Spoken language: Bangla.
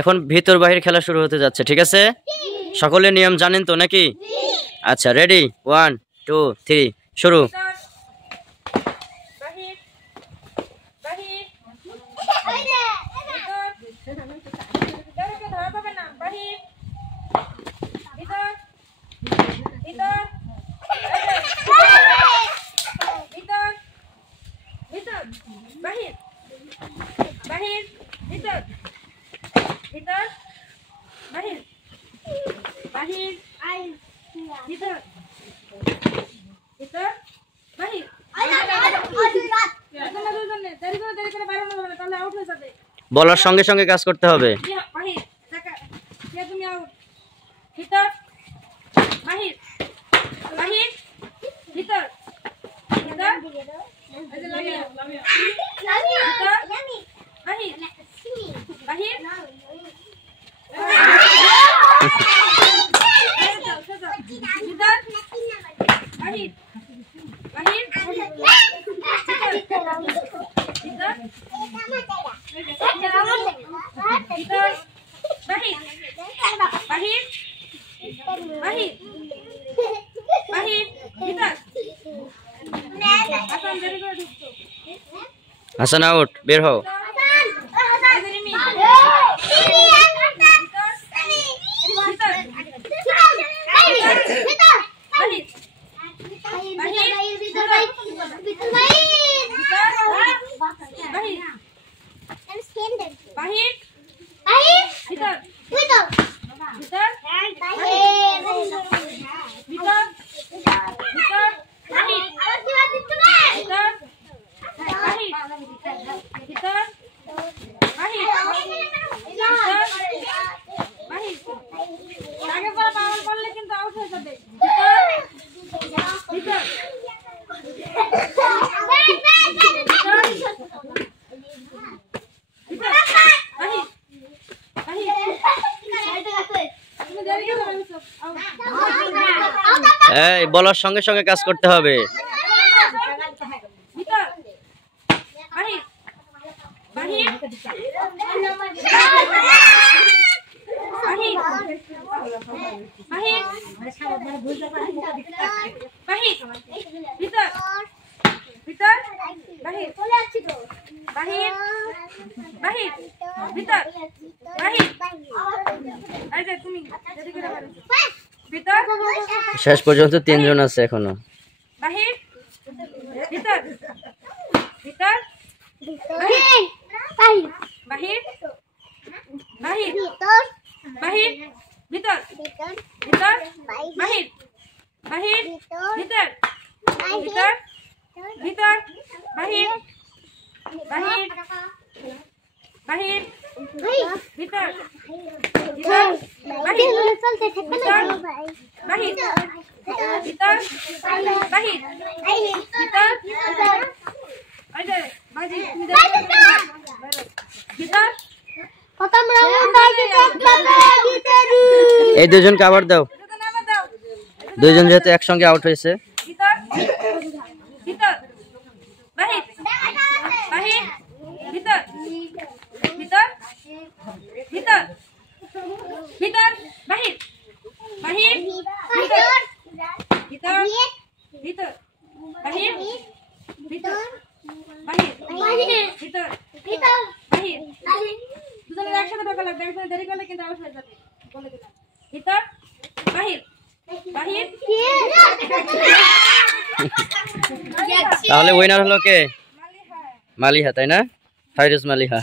এখন ভিতর বাহির খেলা শুরু হতে যাচ্ছে, ঠিক আছে? সকলে নিয়ম জানেন তো নাকি? আচ্ছা, রেডি, 1 2 3 শুরু। বলার সঙ্গে সঙ্গে কাজ করতে হবে। হাসান আউট, বের হও। এই বলার সঙ্গে সঙ্গে কাজ করতে হবে। শেষ পর্যন্ত 3 জন আছে এখনো। এই দুজন কাভার দাও, দুইজন যেহেতু একসঙ্গে আউট হয়েছে। তাহলে উইনার হলো কে? মালিহা, তাই না? ফাইরুজ মালিহা।